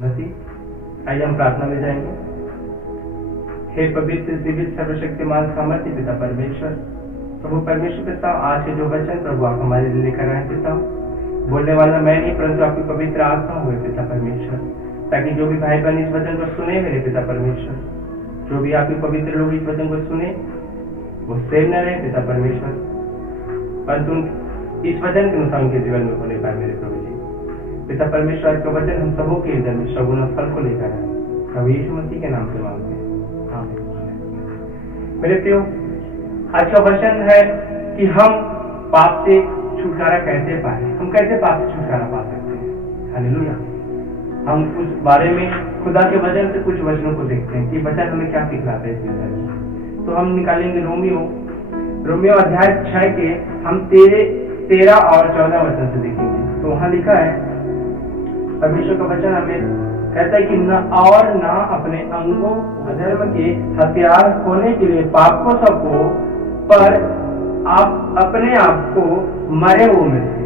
मसीह। आइए हम प्रार्थना में जाएंगे। हे पवित्र दिव्य सर्वशक्तिमान सामर्थ्य पिता परमेश्वर, प्रभु परमेश्वर पिता, आज के जो वचन प्रभु आप हमारे लिए लेकर आए पिता, बोलने वाला मैं नहीं परंतु आपकी पवित्र आत्मा हुए पिता परमेश्वर, ताकि जो भी भाई बहन इस वचन को सुने मेरे पिता परमेश्वर, जो भी आपके पवित्र लोग इस वचन को सुने वो सेव न रहे पिता परमेश्वर, परंतु इस वचन के अनुसार उनके जीवन में होने पाए मेरे प्रभु जी। पिता परमेश्वर का वचन हम सबों के हृदय में सगुण फल को लेकर आए, प्रभु यीशु मसीह के नाम से मांगते हैं, आमीन। मेरे प्रियो, आज का वचन है कि हम पाप से छुटकारा कैसे पाए, हम कैसे पाप से छुटकारा पा सकते हैं। हालेलुया। हम उस बारे में खुदा के वचन से कुछ वचनों को देखते हैं कि वचन हमें क्या सिखलाता है इस विषय में। तो हम निकालेंगे रोमियो अध्याय 6 के हम 13 और 14 वचन से देखेंगे। तो वहां लिखा है, परमेश्वर का वचन हमें कहता है कि न अपने अंगों अधर्म के हथियार होने के लिए पाप को सौंपो, पर आप अपने आप को मरे हुए में से,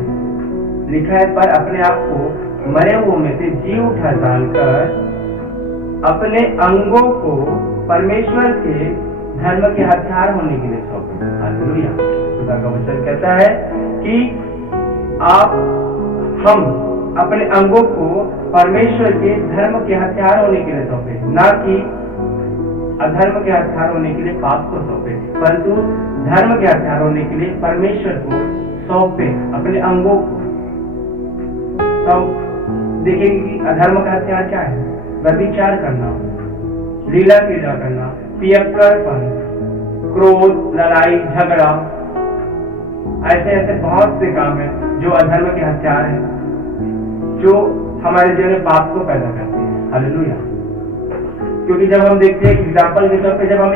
लिखा है, पर अपने आप को मरे हुए में से जी उठा जानकर अपने अंगों को परमेश्वर के धर्म के हथियार होने के लिए सौंपो। हालेलुया। खुदा का वचन कहता है कि हम अपने अंगों को परमेश्वर के धर्म के हथियार होने के लिए सौंपे, ना कि अधर्म के हथियार होने के लिए पाप को सौंपे, परंतु धर्म के हथियार होने के लिए परमेश्वर को सौंपे अपने अंगों को। तब देखेंगे कि अधर्म का हथियार क्या है। व्यभिचार करना, लीला क्रीड़ा करना, पियक्कड़पन, क्रोध, लड़ाई झगड़ा, ऐसे बहुत से काम है जो अधर्म के हथियार हैं, जो हमारे जीवन में पाप को पैदा करते हैं। हालेलुया। क्योंकि जब हम देखते हैं एग्जाम्पल के तौर पे, जब हम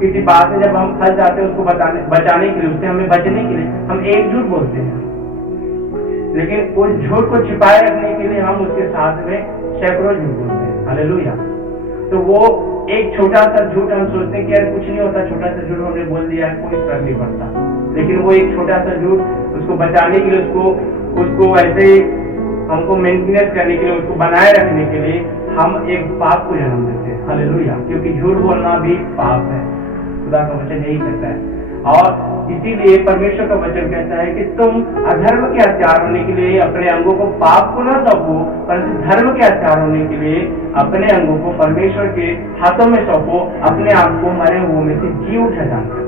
किसी बात से जब हम फंस जाते हैं, उसको बचाने के लिए, उससे हमें बचने के लिए हम एक झूठ बोलते हैं, लेकिन उस झूठ को छिपाए रखने के लिए हम उसके साथ में सैकड़ों झूठ बोलते हैं। हालेलुया। तो वो एक छोटा सा झूठ हम सोचते हैं कि यार कुछ नहीं होता, छोटा सा झूठ हमने बोल दिया है, कोई फर्क नहीं पड़ता, लेकिन वो एक छोटा सा झूठ, उसको बचाने के लिए, उसको ऐसे हमको मेंटेनेंस करने के लिए, उसको बनाए रखने के लिए हम एक पाप को जन्म देते हैं। हालेलुया। क्योंकि झूठ बोलना भी पाप है, खुदा का वचन यही कहता है। और इसीलिए परमेश्वर का वचन कहता है कि तुम अधर्म के हथियार होने के लिए अपने अंगों को पाप को न सौंपो, परंतु धर्म के हथियार होने के लिए अपने अंगों को परमेश्वर के हाथों में सौंपो, अपने आप को मरे हुए में से जी उठा जानकर।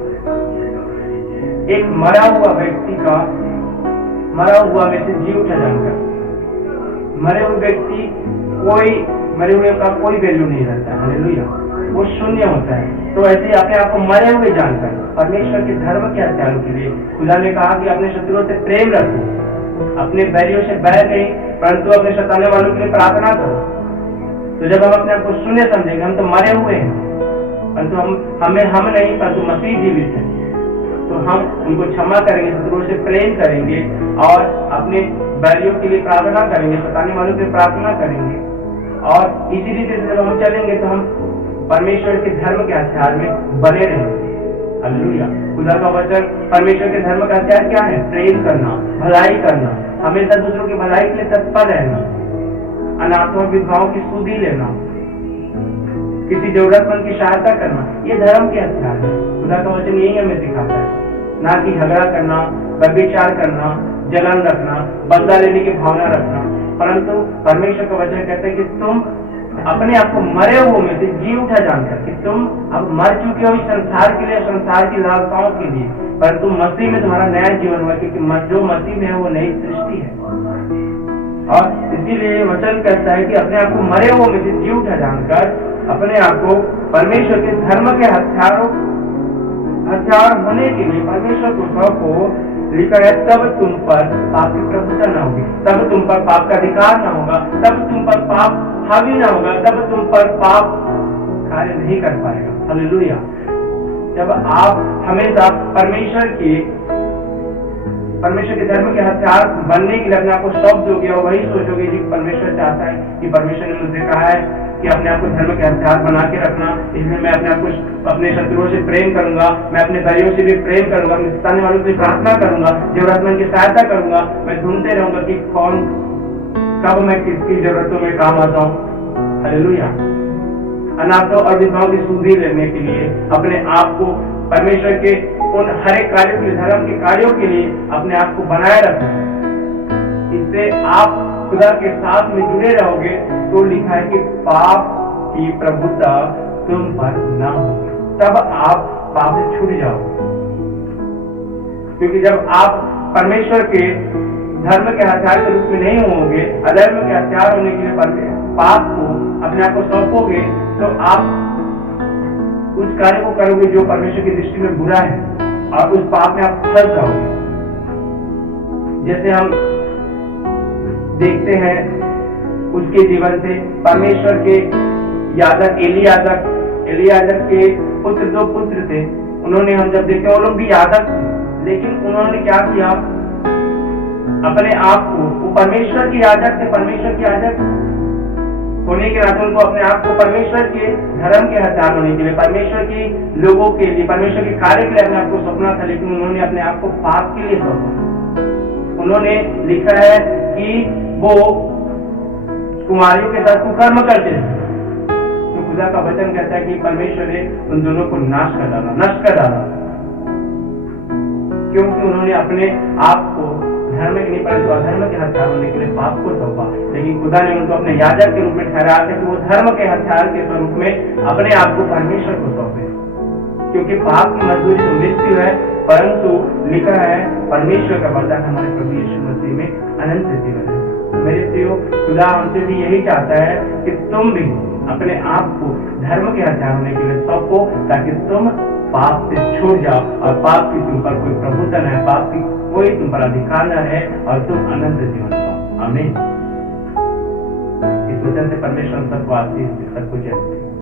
एक मरा हुआ व्यक्ति का मरा हुआ में से जी उठा जानकर, मरे हुए व्यक्ति मरे हुए का कोई वैल्यू नहीं रहता है। हालेलुया। वो शून्य होता है। तो ऐसे अपने आप को मरे हुए जानकर परमेश्वर के धर्म के हथियारों के लिए खुदा ने कहा कि अपने शत्रुओं से प्रेम रखो, अपने बैरियों से बैर नहीं, परंतु अपने सताने वालों के लिए प्रार्थना करो। तो जब हम अपने आप को शून्य समझेंगे, हम तो मरे हुए हैं, परंतु हम नहीं, परंतु मसीह जीवित है, तो हम उनको क्षमा करेंगे, शत्रुओं से प्रेम करेंगे और अपने बैरियों के लिए प्रार्थना करेंगे, सताने वालों के लिए प्रार्थना करेंगे। और इसी रीति से जब हम चलेंगे तो हम परमेश्वर के धर्म के हथियार में बने रहेंगे। हालेलुया। खुदा का वचन, परमेश्वर के धर्म का हथियार क्या है? प्रेम करना, भलाई करना, हमेशा दूसरों की भलाई के लिए तत्पर रहना, अनाथों विधवाओं की सुधि लेना, किसी जरूरतमंद की सहायता करना, ये धर्म के हथियार है। खुदा का वचन यही हमें सिखाता है, ना कि झगड़ा करना, व्यभिचार करना, जलन रखना, बदला लेने की भावना रखना, परंतु परमेश्वर का वचन कहता है कि तुम अपने आप को मरे हुए में से जी उठा जानकर कि तुम अब मर चुके हो इस संसार के लिए, संसार की लालसाओं के लिए, परंतु मसीह में तुम्हारा नया जीवन हुआ, क्योंकि जो मसीह में है वो नई सृष्टि है। और इसीलिए वचन कहता है कि अपने आप को मरे हुए में से जी उठा जानकर अपने आप को परमेश्वर के धर्म के हथियार होने के लिए परमेश्वर को सौंपो। लिखा है, तब तुम पर पाप की प्रभुता न होगी, तब तुम पर पाप का अधिकार न होगा, तब तुम पर पाप हावी न होगा, तब तुम पर पाप कार्य नहीं कर पाएगा। हालेलुया। जब आप हमेशा परमेश्वर के धर्म के हथियार बनने के लिए अपने आप को सौंप दोगे और वही सोचोगे कि परमेश्वर चाहता है, कि परमेश्वर ने मुझे कहा है कि अपने आप को धर्म के हथियार बना के रखना, इसलिए मैं अपने आप को अपने शत्रुओं से प्रेम करूंगा, मैं अपने भाइयों से भी प्रेम करूंगा, अपने सताने वालों से प्रार्थना करूंगा, जरूरतमंद की सहायता करूंगा, मैं ढूंढते रहूंगा कि कब मैं किसकी जरूरतों में काम आता हूँ, हालेलुया। अनाथों और विधवाओं की सुधि लेने के लिए, अपने आप को परमेश्वर के उन हर एक कार्यों के लिए, धर्म के कार्यों के लिए अपने आप को बनाए रखना। इससे आप खुदा के साथ में जुड़े रहोगे। तो लिखा है कि पाप की प्रभुता तुम पर ना हो, तब आप पाप से छूट जाओगे। क्योंकि जब आप परमेश्वर के धर्म के हथियार के रूप में नहीं होंगे, अधर्म के हथियार होने के लिए पाप को अपने आप को सौंपोगे, तो आप उस कार्य को करोगे जो परमेश्वर की दृष्टि में बुरा है, और उस पाप में आप फंस जाओगे। जैसे हम देखते हैं उसके जीवन से, परमेश्वर के याजक एलियाजर के पुत्र, 2 पुत्र थे। उन्होंने, हम जब देखते हैं, वो लोग भी याजक थे, लेकिन उन्होंने क्या किया, अपने आप को, वो परमेश्वर के याजक थे, परमेश्वर के याजक होने के नाते उनको अपने आप को परमेश्वर के धर्म के हथियार होने के लिए, परमेश्वर के लोगों के लिए, परमेश्वर के कार्य के लिए अपने आप को सौंपना था, लेकिन उन्होंने अपने आप को पाप के लिए सौंपा। उन्होंने लिखा है कि वो कुमारियों के साथ कुकर्म करते थे। तो खुदा का वचन कहता है कि परमेश्वर ने उन दोनों को नष्ट कर डाला, क्योंकि उन्होंने अपने आप को धर्म के नहीं परंतु अधर्म के हथियार होने के लिए पाप को सौंपा। लेकिन खुदा ने उनको अपने याजक के रूप में ठहराया था कि वो धर्म के हथियार के स्वरूप में अपने आप को परमेश्वर को सौंपे, क्योंकि पाप की मजदूरी तो मृत्यु है, परंतु लिखा है परमेश्वर का वरदान हमारे प्रभु यीशु मसीह में अनंत जीवन है। मेरे प्रियो, खुदा हमसे भी यही चाहता है कि तुम भी अपने आप को धर्म के हथियार होने के लिए सौंपो, ताकि तुम पाप से छूट जाओ और पाप की तुम पर कोई प्रभुता न है, पाप की कोई तुम पर अधिकार न है, और तुम अनंत जीवन पाओ। आमीन। इस वचन से परमेश्वर सबको आशीष दे।